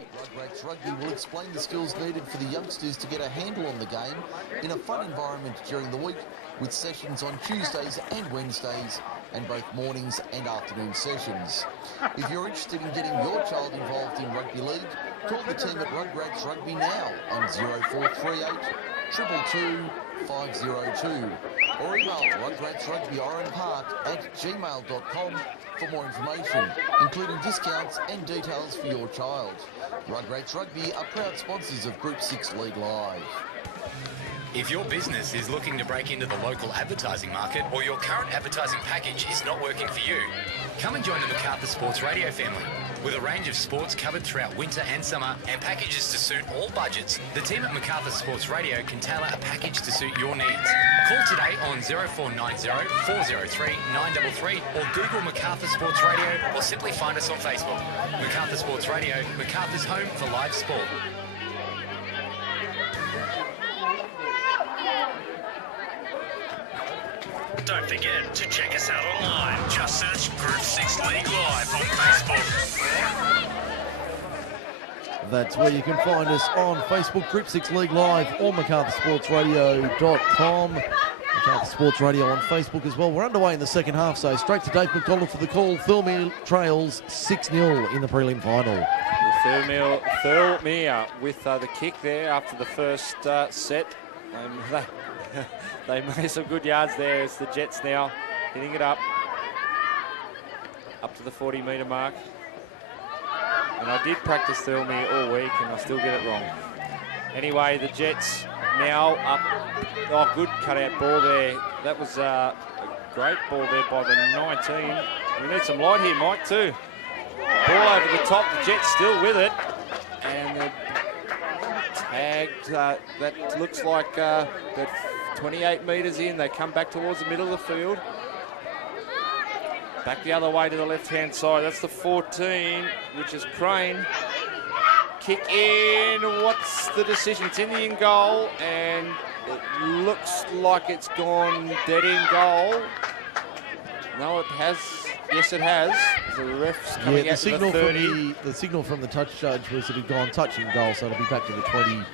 Rugrats Rugby will explain the skills needed for the youngsters to get a handle on the game in a fun environment during the week, with sessions on Tuesdays and Wednesdays and both mornings and afternoon sessions. If you're interested in getting your child involved in rugby league, call the team at Rugrats Rugby now on 0438 222 502 or email rugratsrugbyoranpark@gmail.com for more information, including discounts and details for your child. Rugrats Rugby are proud sponsors of Group 6 League Live. If your business is looking to break into the local advertising market or your current advertising package is not working for you, come and join the Macarthur Sports Radio family. With a range of sports covered throughout winter and summer and packages to suit all budgets, the team at Macarthur Sports Radio can tailor a package to suit your needs. Call today on 0490 403 933 or Google Macarthur Sports Radio or simply find us on Facebook. Macarthur Sports Radio, Macarthur's home for live sport. Don't forget to check us out online. Just search Group 6 League Live on Facebook. That's where you can find us on Facebook, Group 6 League Live, or MacarthurSportsRadio.com. Macarthur Sports Radio on Facebook as well. We're underway in the second half, so straight to Dave McDonald for the call. Thirlmere trails 6-0 in the prelim final. Thirlmere with the kick there after the first set. They made some good yards there. It's the Jets now hitting it up to the 40-metre mark. And I did practice Thirlmere all week and I still get it wrong. Anyway, the Jets now up. Oh, good cutout ball there. That was a great ball there by the 19. We need some light here, Mike, too. Ball over the top. The Jets still with it. And they're tagged. That looks like that 28 metres in. They come back towards the middle of the field. Back the other way to the left-hand side. That's the 14, which is Crane. Kick in. What's the decision? It's in the in goal, and it looks like it's gone dead in goal. No, it has. Yes, it has. The ref's coming out to the 30. The signal from the touch judge was that it had gone touching goal, so it'll be back to the 20.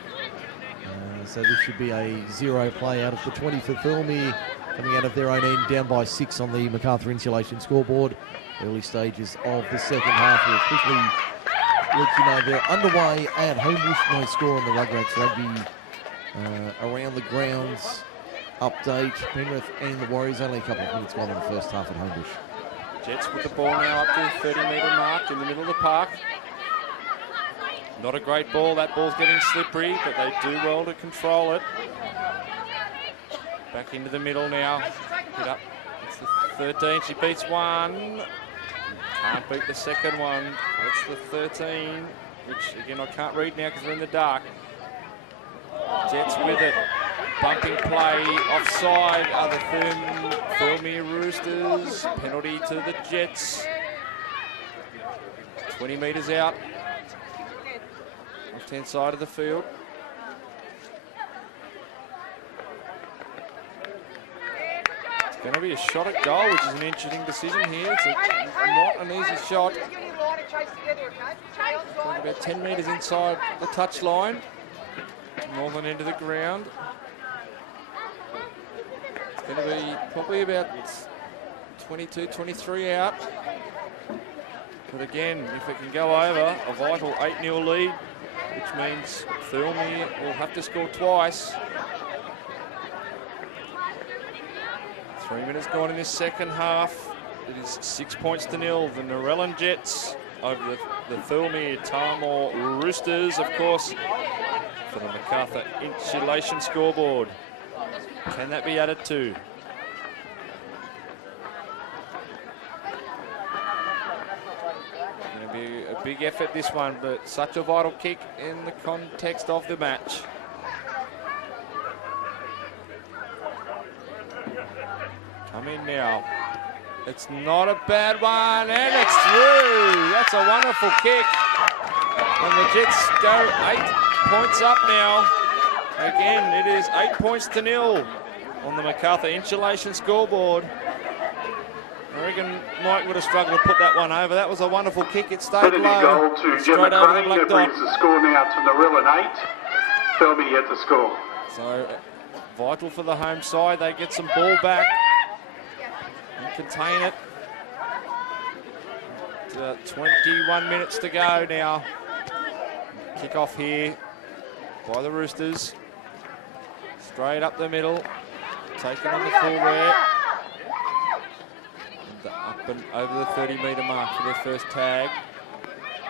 So this should be a 0 play out of the 20 for Thirlmere, coming out of their own end, down by 6 on the Macarthur Insulation scoreboard. Early stages of the second half. We'll quickly let you know they're underway at Homebush. No score on the Rugrats Rugby around the grounds update. Penrith and the Warriors only a couple of minutes gone in the first half at Homebush. Jets with the ball now up to the 30-metre mark in the middle of the park. Not a great ball. That ball's getting slippery, but they do well to control it. Back into the middle now. Hit up. It's the 13. She beats one. Can't beat the second one. That's the 13, which again I can't read now because we're in the dark. Jets with it. Bumping play offside. Other Thirlmere Roosters. Penalty to the Jets. 20 metres out. Left-hand side of the field. It's going to be a shot at goal, which is an interesting decision here. It's not an easy shot. About 10 metres inside the touch line. Northern end of the ground. It's going to be probably about 22, 23 out. But again, if it can go over, a vital 8-0 lead, which means Thirlmere will have to score twice. 3 minutes gone in this second half. It is 6 points to 0. The Narellan Jets over the Thirlmere Thirlmere Roosters, of course, for the Macarthur Insulation scoreboard. Can that be added to? Going to be a big effort, this one, but such a vital kick in the context of the match. Come in now. It's not a bad one, and it's through. That's a wonderful kick. And the Jets go 8 points up now. Again, it is 8 points to 0 on the Macarthur Insulation scoreboard. I reckon Mike would have struggled to put that one over. That was a wonderful kick. It stayed Penalty low. goal to Straight Gemma over the Crane. black It dot. brings the score now to Narellan 8. Thirlmere yet to score. So vital for the home side. They get some ball back and contain it. 21 minutes to go now. Kick off here by the Roosters. Straight up the middle. Taken on the full there. And up and over the 30-metre mark for their first tag.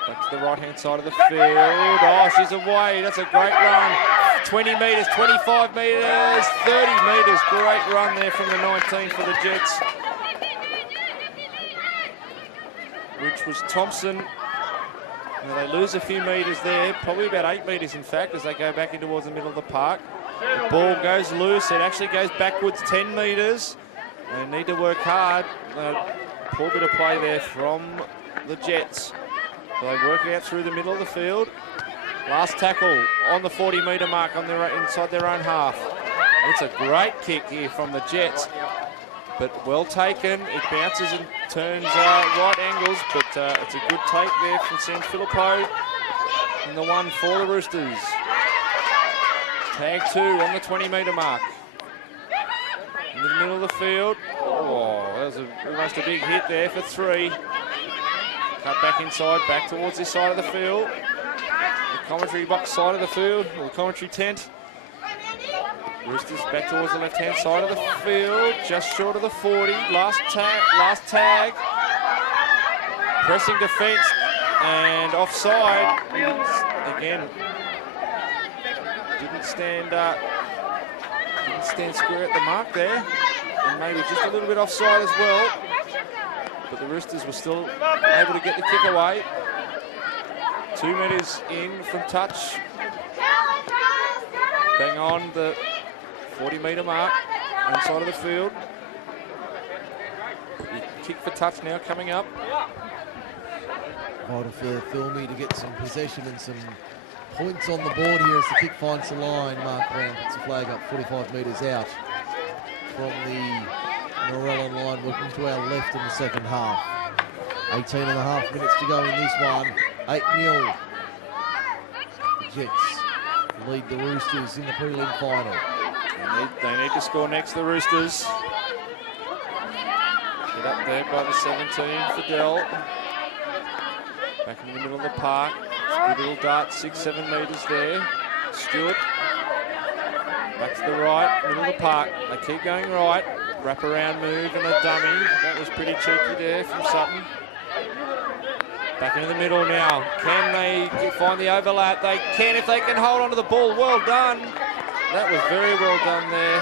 Back to the right-hand side of the field. Oh, she's away. That's a great run. 20 metres, 25 metres, 30 metres. Great run there from the 19 for the Jets. Which was Thompson. Now they lose a few metres there, probably about 8 metres in fact, as they go back in towards the middle of the park. The ball goes loose. It actually goes backwards 10 metres. They need to work hard. Poor bit of play there from the Jets. So they work out through the middle of the field. Last tackle on the 40-metre mark on their inside their own half. It's a great kick here from the Jets, but well taken. It bounces and turns right angles, but it's a good take there from Sam Filippo. And the one for the Roosters. Tag 2 on the 20-metre mark. In the middle of the field. Oh, that was almost a big hit there for 3. Cut back inside, back towards this side of the field. The commentary box side of the field, or the commentary tent. Roosters back towards the left-hand side of the field, just short of the 40. Last tag. Pressing defence and offside. Again, didn't stand square at the mark there, and maybe just a little bit offside as well. But the Roosters were still able to get the kick away. 2 metres in from touch. Bang on the 40-metre mark, inside of the field. The kick for touch now coming up. Vital for Thirlmere to get some possession and some points on the board here as the kick finds the line. Mark Brown puts the flag up 45 metres out from the Narellan line, working to our left in the second half. 18 and a half minutes to go in this one. 8-0. The Jets lead the Roosters in the prelim final. They need to score next, the Roosters. Get up there by the 17 for Dell. Back in the middle of the park. Good little dart, 6-7 metres there. Stewart. Back to the right, middle of the park. They keep going right. Wrap around move and a dummy. That was pretty cheeky there from Sutton. Back into the middle now. Can they find the overlap? They can if they can hold on to the ball. Well done. That was very well done there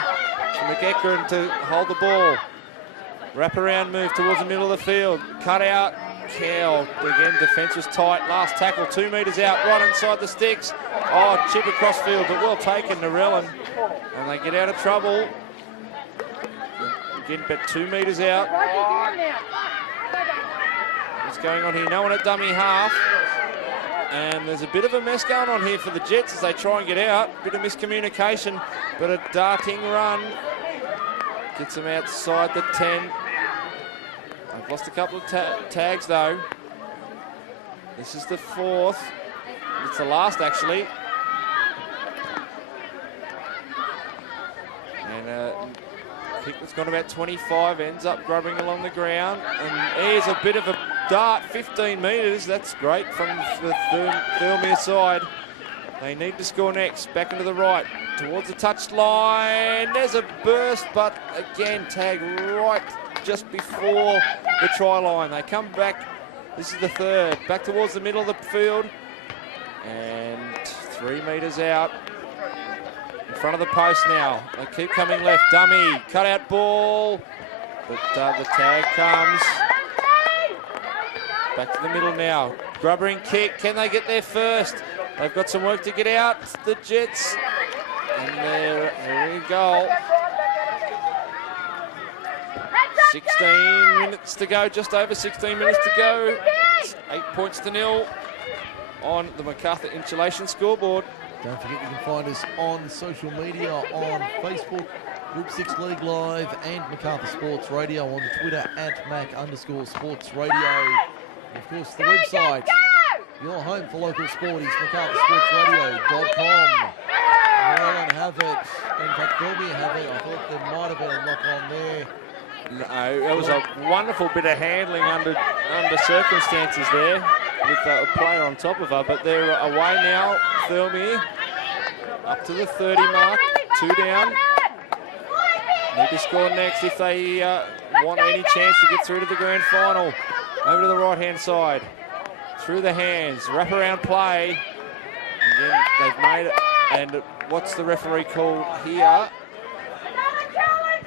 from McEachran to hold the ball. Wrap around move towards the middle of the field. Cut out. Cow. Again, defence was tight. Last tackle, 2 metres out, right inside the sticks. Oh, chip across field, but well taken, Narellan. And they get out of trouble. Again, about 2 metres out. What's going on here? No one at dummy half. And there's a bit of a mess going on here for the Jets as they try and get out. Bit of miscommunication, but a darting run. Gets them outside the 10. They've lost a couple of tags though. This is the 4th. It's the last actually. And a kick that's gone about 25 ends up grubbing along the ground. And here's a bit of a dart, 15 metres. That's great from the Thirlmere side. They need to score next. Back into the right, towards the touch line. There's a burst, but again, tag right just before the try line. They come back. This is the 3rd. Back towards the middle of the field. And 3 metres out. In front of the post now. They keep coming left. Dummy. Cut out ball. But the tag comes. Back to the middle now. Grubbering kick. Can they get there first? They've got some work to get out. The Jets. And there we go. 16 minutes to go, just over 16 minutes to go. It's 8 points to 0 on the MacArthur Insulation scoreboard. Don't forget you can find us on social media, on Facebook Group 6 League Live and Macarthur Sports Radio on Twitter @Mac_Sports Radio. And of course, the website, your home for local sport is MacArthurSportsRadio.com. Narellan have it. In fact, Thirlmere have it. I thought there might have been a knock on there. No, it was a wonderful bit of handling under circumstances there with a player on top of her. But they're away now, Thirlmere, up to the 30 mark, 2 down. Need to score next if they want any chance to get through to the grand final. Over to the right-hand side, through the hands, wrap-around play. Again, they've made it. And what's the referee call here?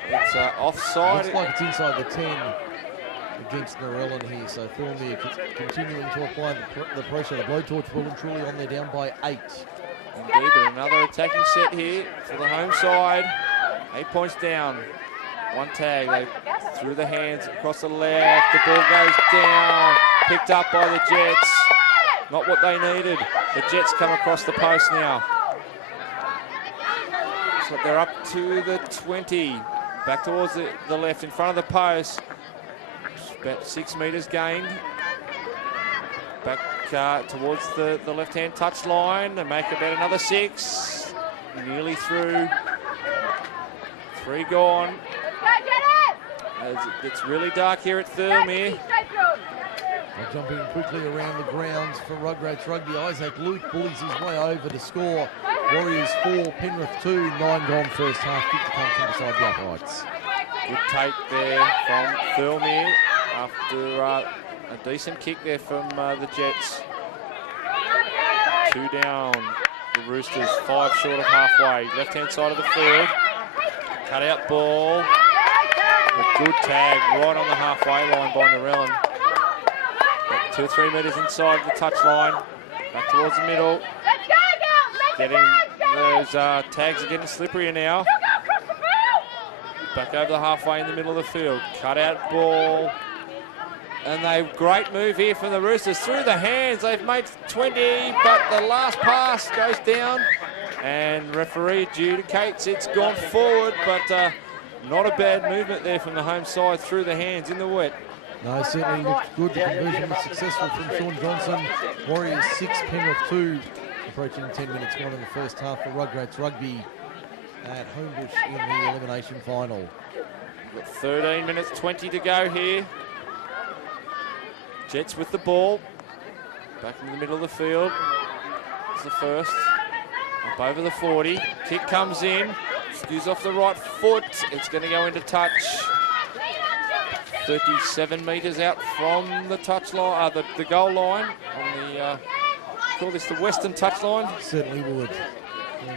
It's offside. Looks like it's inside the 10 against Narellan here. So Thirlmere continuing to apply the pressure. The blowtorch well and truly on there, down by 8. Indeed, but another attacking set here for the home side. 8 points down. One tag. They through the hands across the left. The ball goes down. Picked up by the Jets. Not what they needed. The Jets come across the post now. So they're up to the 20. Back towards the left in front of the post. About 6 metres gained. Back towards the left-hand touch line. They make about another 6. Nearly through. 3 gone. As it gets really dark here at Thirlmere. They're jumping quickly around the grounds for Rugrats Rugby. Isaac Luke bullies his way over to score. Warriors 4, Penrith 2, 9 gone first half. Kick to come from beside the uprights. Good take there from Thirlmere after a decent kick there from the Jets. 2 down. The Roosters 5 short of halfway. Left-hand side of the field. Cut out ball. A good tag right on the halfway line by Narellan. 2 or 3 metres inside the touch line. Back towards the middle. Getting those tags are getting slipperier now. Back over the halfway in the middle of the field. Cut out ball. And great move here from the Roosters. Through the hands. They've made 20, but the last pass goes down. And referee adjudicates it's gone forward, but not a bad movement there from the home side through the hands in the wet. No, certainly looked good. The conversion was successful from Sean Johnson. Warriors 6, Penrith 2. Approaching 10 minutes gone in the first half for Rugrats Rugby at Homebush in the elimination final. We've got 13 minutes 20 to go here. Jets with the ball. Back in the middle of the field. It's the first. Up over the 40. Kick comes in. Skews off the right foot. It's going to go into touch. 37 metres out from the touch line, the goal line on the, call this the western touch line. Certainly would.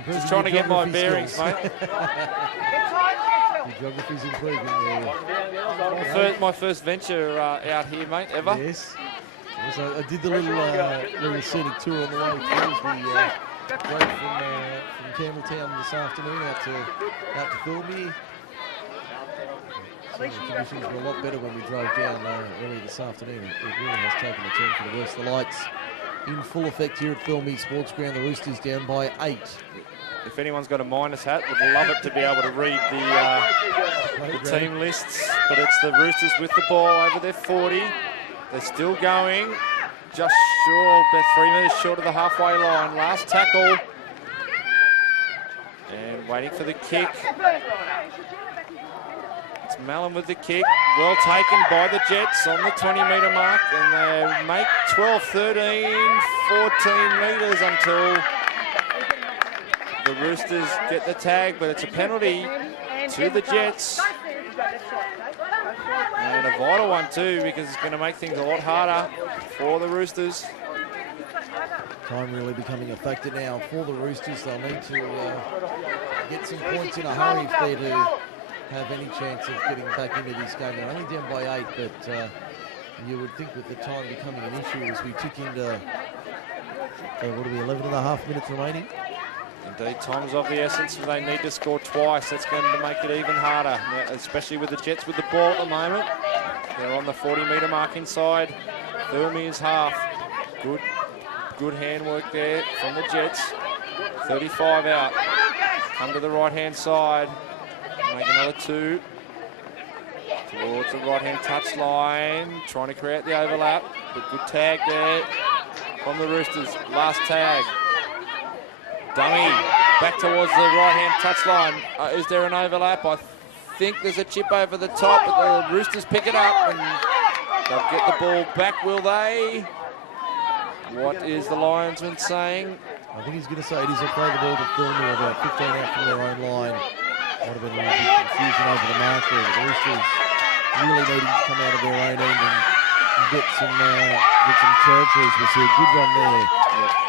Just trying to get my bearings, mate. The geography's improving there. My first venture out here, mate, ever. Yes. So I did the little scenic tour on the way through as we drove from Campbelltown this afternoon out to Thirlmere. The conditions were a lot better when we drove down earlier this afternoon. It really has taken a turn for the worse. The lights in full effect here at Thirlmere Sports Ground. The Roosters down by 8. If anyone's got a minus hat, would love it to be able to read the team lists. But it's the Roosters with the ball over their 40. They're still going. Just short, about 3 metres short of the halfway line. Last tackle. And waiting for the kick. It's Mallon with the kick. Well taken by the Jets on the 20-metre mark. And they make 12, 13, 14 metres until the Roosters get the tag. But it's a penalty to the Jets. And a vital one too, because it's going to make things a lot harder for the Roosters. Time really becoming a factor now for the Roosters. They'll need to get some points in a hurry if they're to have any chance of getting back into this game. They're only down by 8, but you would think with the time becoming an issue as we tick into, what are we, 11 and a half minutes remaining? Indeed, time's of the essence. They need to score twice. That's going to make it even harder, especially with the Jets with the ball at the moment. They're on the 40-metre mark inside. Thirlmere's half. Good handwork there from the Jets. 35 out. Come to the right-hand side. Make another 2. Towards the right-hand touchline, trying to create the overlap. But good tag there from the Roosters. Last tag. Dummy back towards the right-hand touchline. Is there an overlap? I think there's a chip over the top, but the Roosters pick it up and they'll get the ball back, will they? What is the linesman saying? I think he's going to say it is a throw the ball to Thirlmere about 15 out from their own line. Might have been a little bit confusion over the mark there. The Roosters really needing to come out of their own end and get some territories. We see a good run there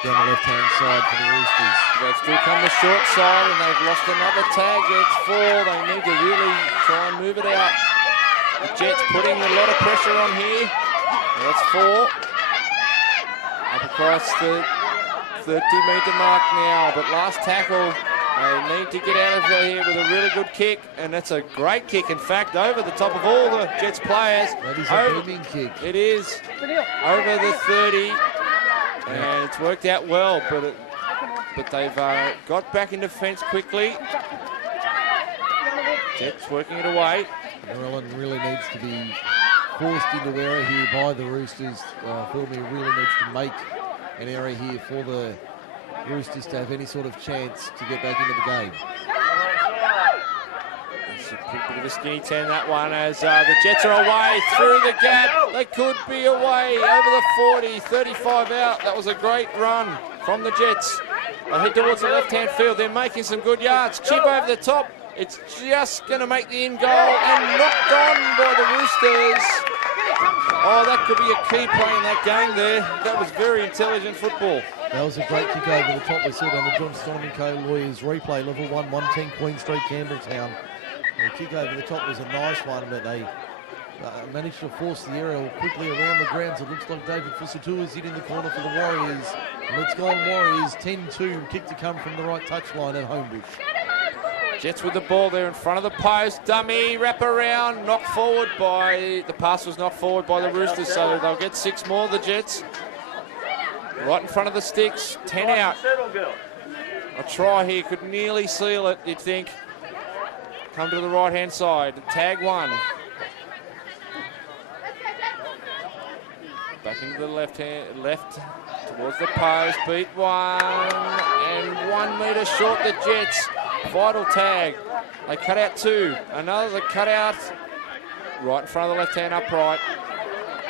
down the left-hand side for the Roosters. They've still come the short side and they've lost another tag. It's 4. They need to really try and move it out. The Jets putting a lot of pressure on here. That's 4. Up across the 30-metre mark now, but last tackle, they need to get out of here with a really good kick, and that's a great kick, in fact, over the top of all the Jets players. That is a booming kick. It is, over the 30, and it's worked out well, but they've got back in defence quickly. Jets working it away. Narellan really needs to be forced into error here by the Roosters. Thirlmere really needs to make an error here for the Roosters to have any sort of chance to get back into the game. It's a bit of a skinny 10, that one, as the Jets are away through the gap. They could be away over the 40, 35 out. That was a great run from the Jets. They head towards the left-hand field. They're making some good yards. Chip over the top. It's just going to make the in goal and knocked on by the Roosters. Oh, that could be a key play in that game there. That was very intelligent football. That was a great kick over the top. We see it on the John Stoneman Co. Lawyers replay, level 1, 110 Queen Street, Campbelltown. The kick over the top was a nice one, but they managed to force the aerial quickly around the grounds. It looks like David Fusatu is in the corner for the Warriors. Let's go on Warriors, 10-2, kick to come from the right touchline at Homebush. Jets with the ball there in front of the post. Dummy, wrap around, knocked forward by... The pass was knocked forward by the Roosters, so they'll get 6 more, the Jets. Right in front of the sticks, 10 out. A try here could nearly seal it, you'd think. Come to the right-hand side, tag 1. Back into the left towards the post, beat 1, and 1 metre short the Jets. Vital tag. They cut out 2. Another cut out right in front of the left-hand upright.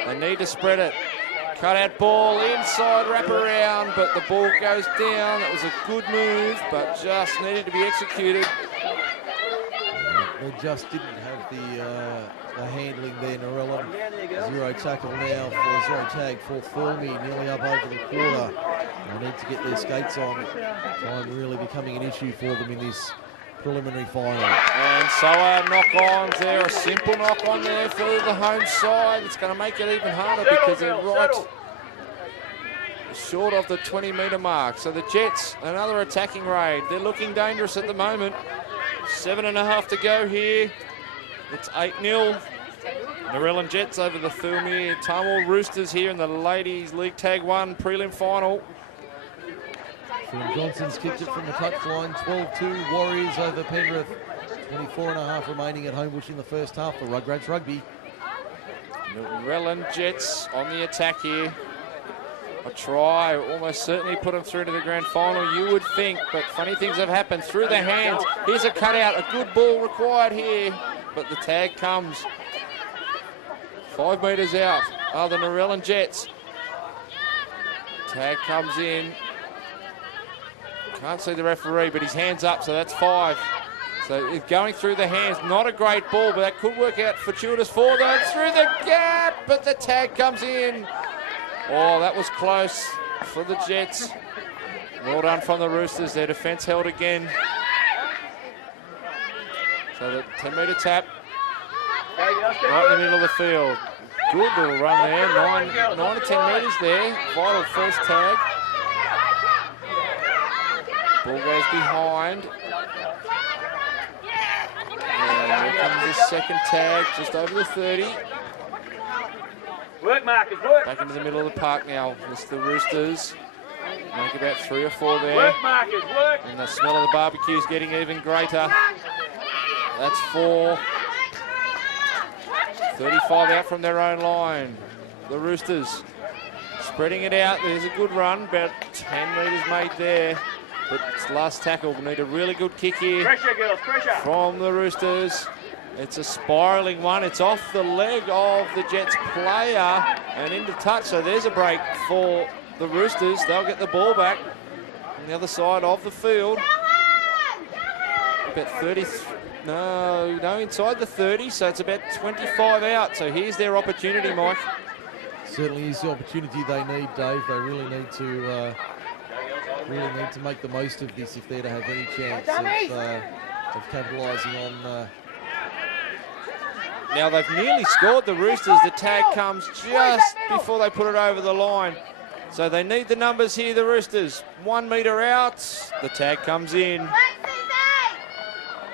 They need to spread it. Cut out ball inside, wrap around, but the ball goes down. That was a good move, but just needed to be executed. They just didn't have the handling there. Narellan, 0 tackle now for 0 tag for Thirlmere, nearly up over the quarter. They need to get their skates on. Time really becoming an issue for them in this preliminary final. And so a knock-on there, a simple knock-on there for the home side. It's going to make it even harder because they're right short of the 20-metre mark. So the Jets, another attacking raid. They're looking dangerous at the moment. 7.5 to go here. It's 8-0. Narellan Jets over the Thirlmere Tamil Roosters here in the Ladies League Tag 1 prelim final. Sean Johnson's kicked it from the touchline. 12-2 Warriors over Penrith. 24.5 remaining at Homebush in the first half for Rugrats Rugby. Narellan Jets on the attack here. A try almost certainly put them through to the grand final, you would think, but funny things have happened through the hands. Here's a cutout, a good ball required here, but the tag comes 5 metres out. Oh, the Narellan Jets. Tag comes in. Can't see the referee, but his hand's up, so that's 5. So it's going through the hands. Not a great ball, but that could work out fortuitous for them. Through the gap, but the tag comes in. Oh, that was close for the Jets. Well done from the Roosters. Their defence held again. So the 10-metre tap right in the middle of the field. Good little run there. 9 to 10 metres there. Vital first tag. Ball goes behind. And here comes the second tag, just over the 30. Work, Marcus, work. Back into the middle of the park now. It's the Roosters. Make about 3 or 4 there. Work, Marcus, work. And the smell of the barbecue is getting even greater. That's 4. 35 out from their own line. The Roosters spreading it out. There's a good run, about 10 metres made there. But it's the last tackle. We need a really good kick here from the Roosters. It's a spiralling one. It's off the leg of the Jets player and into touch. So there's a break for the Roosters. They'll get the ball back on the other side of the field. About 30. No, inside the 30, so it's about 25 out. So here's their opportunity, Mike. Certainly is the opportunity they need, Dave. They really need to make the most of this if they're to have any chance of capitalising on. Now they've nearly scored, the Roosters. The tag comes just before they put it over the line. So they need the numbers here, the Roosters. 1 metre out, the tag comes in.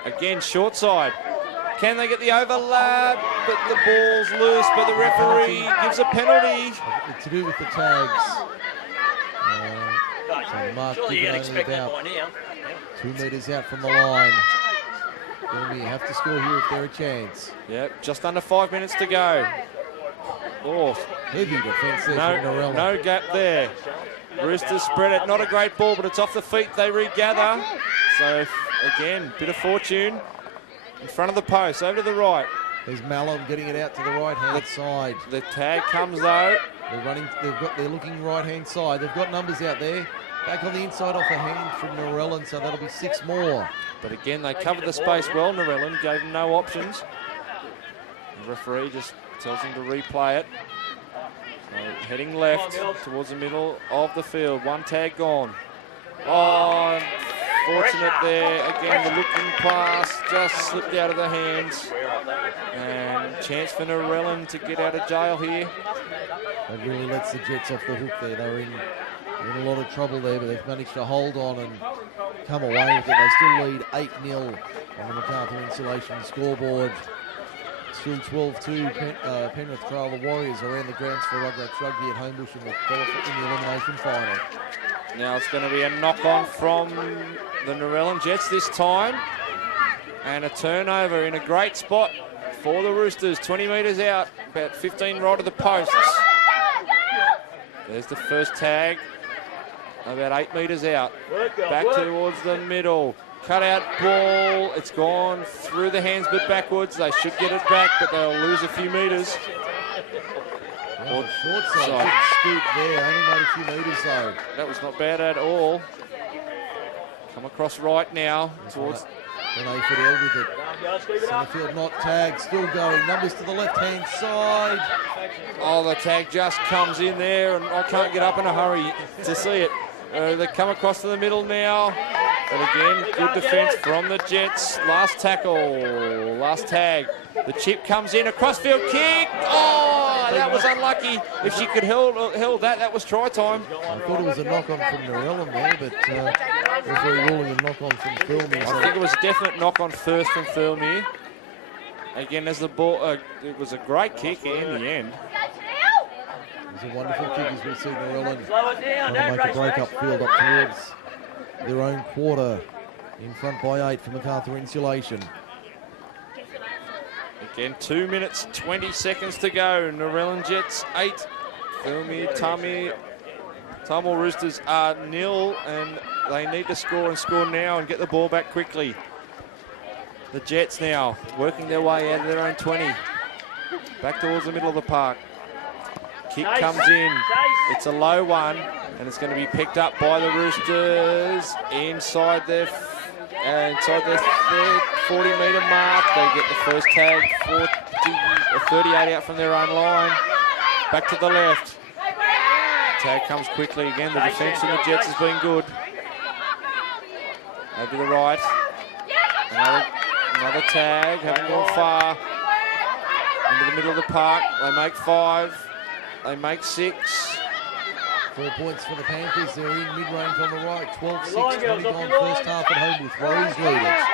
Again, short side. Can they get the overlap? But the ball's loose, but the referee gives a penalty. To do with the tags. So the mark given only about 2 metres out from the line. You have to score here if they're a chance. Yep, just under 5 minutes to go. Oh, heavy defence there from Narellan. No gap there. Roosters spread it. Not a great ball, but it's off the feet. They regather. So, again, bit of fortune. In front of the post, over to the right. There's Malum getting it out to the right-hand side. The tag comes, though. They're looking right-hand side. They've got numbers out there. Back on the inside off the hand from Narellan, so that'll be 6 more. But again, they covered the space well. Narellan gave them no options. The referee just tells him to replay it. So heading left towards the middle of the field. One tag gone. Oh, fortunate there. Again, the looking pass just slipped out of the hands. And chance for Narellan to get out of jail here. That really lets the Jets off the hook there. They were in a lot of trouble there, but they've managed to hold on and come away with it. They still lead 8-0 on the MacArthur Insulation scoreboard. Still 12-2. Penrith trail the Warriors around the grounds for Rugrats Rugby at Homebush in the elimination final. Now it's going to be a knock-on from the Narellan Jets this time. And a turnover in a great spot for the Roosters. 20 metres out, about 15 right of the posts. There's the first tag. About 8 metres out. Back towards the middle. Cut out ball. It's gone through the hands but backwards. They should get it back, but they'll lose a few metres. Well, short side, good scoop there. Only made a few metres though. That was not bad at all. Come across right now towards Renee Fidel with it. Centerfield not tagged, still going. Numbers to the left-hand side. Oh, the tag just comes in there, and I can't get up in a hurry to see it. They come across to the middle now. But again, good defence from the Jets. Last tackle, last tag. The chip comes in, a crossfield kick. Oh, that was unlucky. If she could held that, that was try time. I thought it was a knock-on from Narellan there, but referee ruling a knock-on from Thirlmere. I think it was a definite knock-on first from Thirlmere. Again, as the ball, it was a great kick in the end. It was a wonderful kick as we see Narellan trying to make a break up field up towards their own quarter, in front by 8 for MacArthur Insulation. Again, 2 minutes, 20 seconds to go. Narellan Jets 8, Thirlmere Tamil Roosters are 0, and they need to score and score now and get the ball back quickly. The Jets now working their way out of their own 20. Back towards the middle of the park. Kick comes in. It's a low one, and it's going to be picked up by the Roosters inside their 40-metre mark. They get the first tag, 38 out from their own line. Back to the left. Tag comes quickly again. The defence from the Jets has been good. Over to the right. Another tag, haven't gone far. Into the middle of the park. They make 5. They make 6. 4 points for the Panthers. They're in mid-range on the right. 12-6, 20 gone first half at home with Warriors leaders.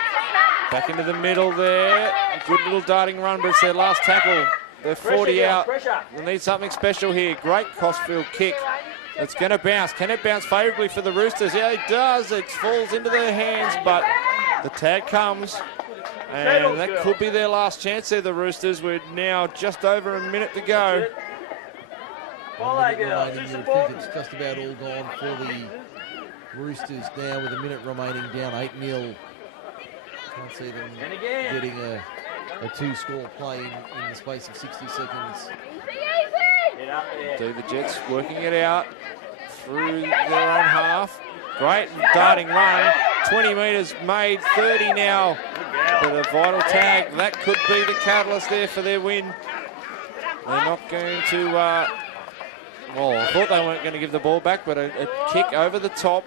Back into the middle there. Good little darting run, but it's their last tackle. They're 40 out. They need something special here. Great crossfield kick. It's going to bounce. Can it bounce favourably for the Roosters? Yeah, it does. It falls into their hands, but the tag comes. And that could be their last chance there, the Roosters. We're now just over a minute to go. You think it's just about all gone for the Roosters now with a minute remaining, down 8-0. Can't see them getting a two-score play in the space of 60 seconds. Do the Jets working it out through their own half. Great darting run. 20 metres made, 30 now. But a vital tag. That could be the catalyst there for their win. They're not going to... well, I thought they weren't going to give the ball back, but a kick over the top.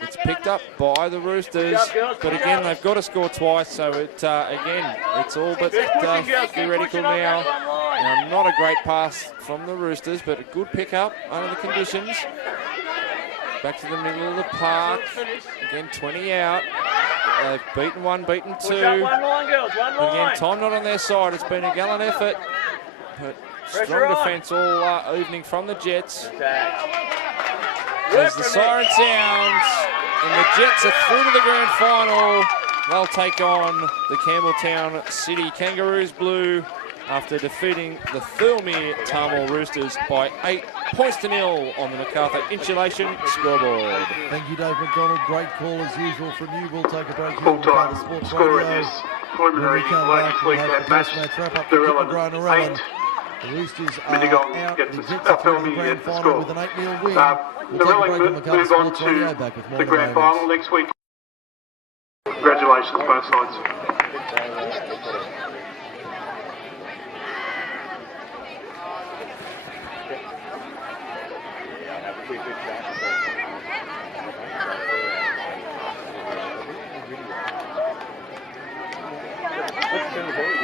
It's picked up by the Roosters, but again, they've got to score twice, so again, it's all but theoretical now. Not a great pass from the Roosters, but a good pickup under the conditions. Back to the middle of the park. Again, 20 out. They've beaten one, beaten two. Again, time not on their side. It's been a gallant effort, but strong defence all evening from the Jets. As the siren sounds, and the Jets are through to the grand final. They'll take on the Campbelltown City Kangaroos Blue after defeating the Thirlmere Tamil Roosters by 8 points to 0 on the MacArthur Insulation scoreboard. Thank you, Dave McDonald. Great call as usual from you. We'll take a break here on Full-time MacArthur Sports score Radio. in this preliminary ladies league match. Narellan 8. The Roosters are Midnigon out. gets The the Jets are through the Thirlmere grand gets the final score. with an 8-0 win. We'll take a Narellan break on MacArthur move on Sports Radio. Back with to more the in a grand moment. final next week. Congratulations, both sides. Let's